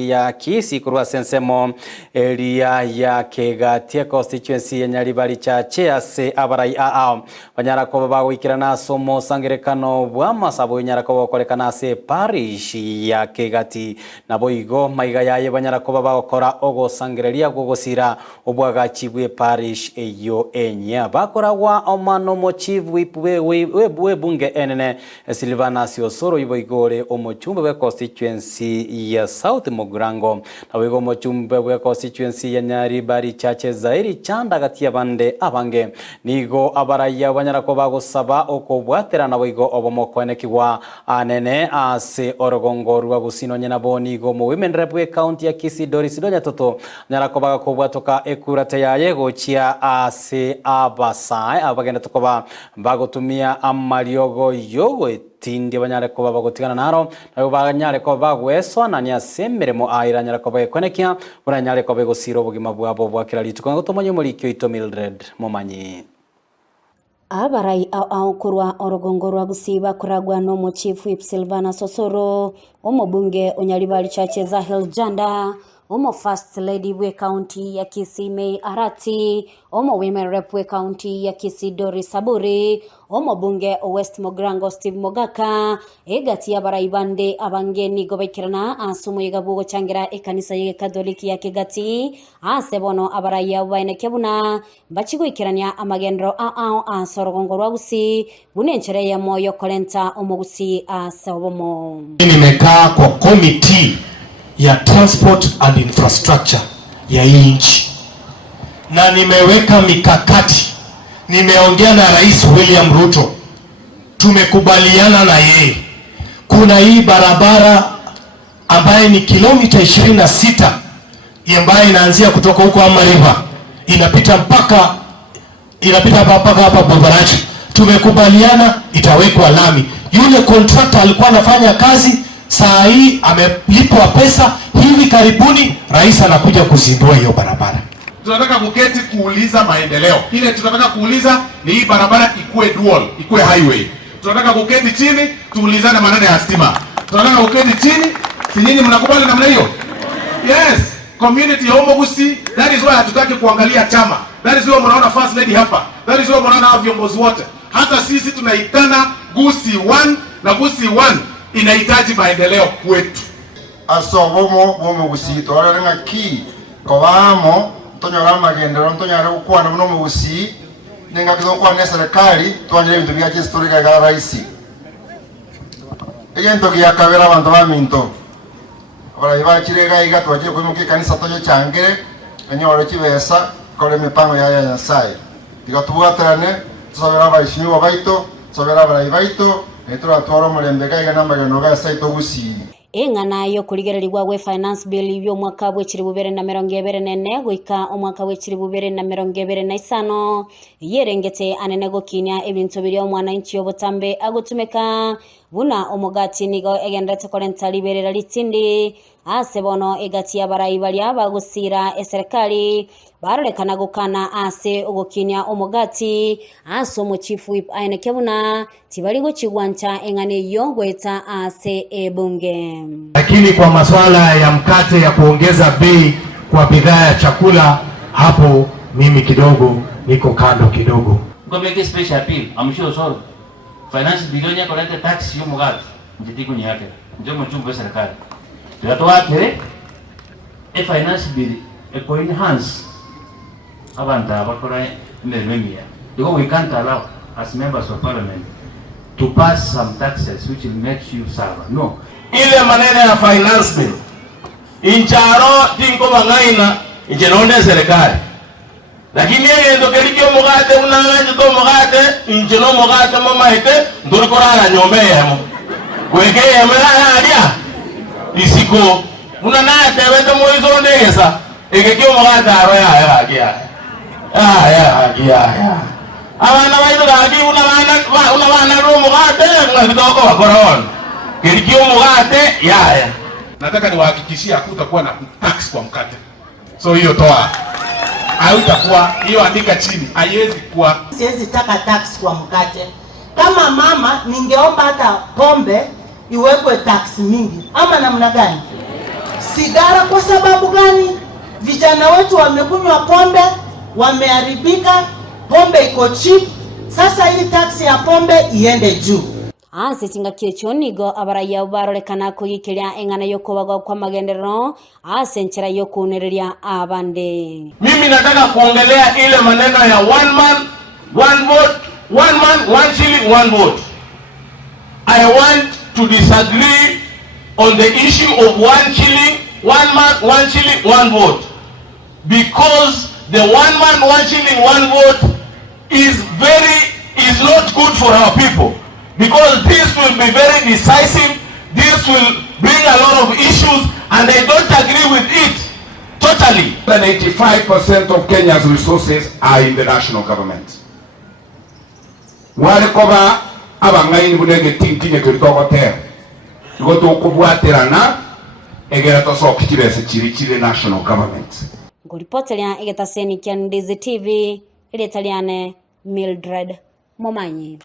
ya Kisii kurwa sensemo area ya Kegatia constituency ya Nyaribari chache ase abarai ao banyara ko bagwikirana somo sangerekano bwa masabo nyara ko bakorekana ase parish ya Kegati nabo igo maiga yaye banyara ko bagokora ogo sangereria gogosira obwagachibwe parish eyo enya bakoragwa omano mochivu we bunge enene Silvanus Osoro ibo igore omochumbe we constituency ya South Mugurango na wigo mochumbe we constituency ya Nyaribari chache zairi chanda gatia bande abange nigo abaraya banyara ko bagosaba okobwatera na wigo obomokonekiwa anene ase orogongo rwa gusino nyena bonigo mu women rep we county ya Kisii Doris Donya toto nyara ko bagakobwatoka ekurate yaye gochia ase abasai abagenda tokoba bagotumia amariogo yogo tindi banyare ko bagotigana naro nabo banyare ko bagweswa na nya semeremo airanyara ko bakonekia buranyare ko begosiro bugima bwabo bwakiralitu ko tomonye muri kyo ito Mildred Momanyi abarai au kurwa orogongo rwa gusiba kuragwa no mu chief whip Silvanus Osoro omubunge Onyaribari chache za Hiljanda omo first lady we county ya Kisii May Arati omo women rep we county ya Kisii Doris Saburi omo bunge West Mugurango Steve Mogaka egati ya baraibande abangeni gobekirana asumu yigabugo changira ekanisa ye Katoliki ya Kegati asebono abaraya waine kebuna bachigwikirania amagendro asorogongo rwagusi bunenchere ya moyo kolenta omugusi asabomo. Nimekaa kwa committee ya transport and infrastructure ya nchi na nimeweka mikakati. Nimeongea na Rais William Ruto, tumekubaliana na yeye. Kuna hii barabara ambaye ni kilomita 26 ambaye inaanzia kutoka huko Amariva inapita mpaka hapa Babarachi. Tumekubaliana itawekwa lami. Yule contractor alikuwa anafanya kazi, saa hii amelipwa pesa. Hivi karibuni rais anakuja kuzindua hiyo barabara. Tunataka kuketi kuuliza maendeleo. Ile tunataka kuuliza ni hii barabara ikue dual, ikue highway. Tunataka kuketi chini tuulizane maneno ya stima. Tunataka kuketi chini, si nyinyi mnakubali namna hiyo? Yes, community ya Omogusi, that is why hatutaki kuangalia chama. That is why mnaona first lady hapa. That is why mnaona viongozi wote. Hata sisi tunaitana Gusii 1 na Gusii 1 inahitaji maendeleo kwetu. Aso bomo Gusii to aranga ki kobamo tonyora magendero tonyara ukwana muno mu Gusii ninga kizokwa ne serikali twanyire bintu bya historika ga rais egento ya kabera abantu baminto ora ibachirega iga twaje kwimuke kanisa tonye changere enyoro kibesa kole mipango ya Nyasaye igatubuaterane tusabera abaishimiwa baito tusabera abaito etura tworo mulembeka iga namagendo ga saito Gusii engana yo kuligererwa we finance bill yo mwaka bwekiri bubere na 2024 goika omwaka bwekiri bubere na 2025 yerengete anene gokinya ebintu biri omwana inchi yobotambe agotumeka buna omugati nigo egendete kolenta liberera litindi asebono egati abarai bali abagusira eserikali barorekana gukana ase ogokinya omugati aso mu chief whip aine kebuna tibali go chigwancha engane yongweta ase ebunge. Lakini kwa masuala ya mkate ya kuongeza bei kwa bidhaa ya chakula, hapo mimi kidogo niko kando kidogo. Go make a special appeal. I'm sure so. Finance billion collect tax yo mugati nditiku nyake. Ndio mchumbe serikali. Tuyatwate finance bill eko enhance abanda bakora nememia. Because we can't allow as members of parliament to pass some taxes which will make you sour. No. Ile maneno ya finance bill incharo tinko bangaina injenone serikali, lakini yeye ndo kelikyo mugate unangaje to mugate injeno mugate mama hete ndoro korala nyombe yemo kweke yemela adia isiko unanate wete moizo ndegesa ekekyo mugate aro ya agia abana baito gaki unabana ro mugate ngakidoko bakoron kelikyo mugate ya. Nataka niwahakikishie hakutakuwa na tax kwa mkate. So hiyo toa. Hautakuwa hiyo, andika chini. Haiwezi kuwa. Siwezi taka tax kwa mkate. Kama mama ningeomba hata pombe iwekwe tax mingi. Ama namna gani? sigara. Kwa sababu gani? Vijana wetu wamekunywa pombe, wameharibika, pombe iko cheap. Sasa hii taksi ya pombe iende juu. Ase tinga kiechonigo abaraya ubarolekana kuyikiria engana yokubaga kwa magendero ase nchira yokunereria abande. Mimi nataka kuongelea ile maneno ya one man one vote, one man one shilling one vote. I want to disagree on the issue of one shilling, one man one shilling one vote, because the one man one shilling one vote is not good for our people. Because this will be very decisive, this will bring a lot of issues, and I don't agree with it totally. 85% of Kenya's resources are in the national government. Walekoba abangaini bunenge tintinye kulitokotea. Ngoto kubwaterana egera tosokitibese chiri national government. Ngolipotelya egetaseni kya Ndizi TV ile Italiane Mildred Momanyi.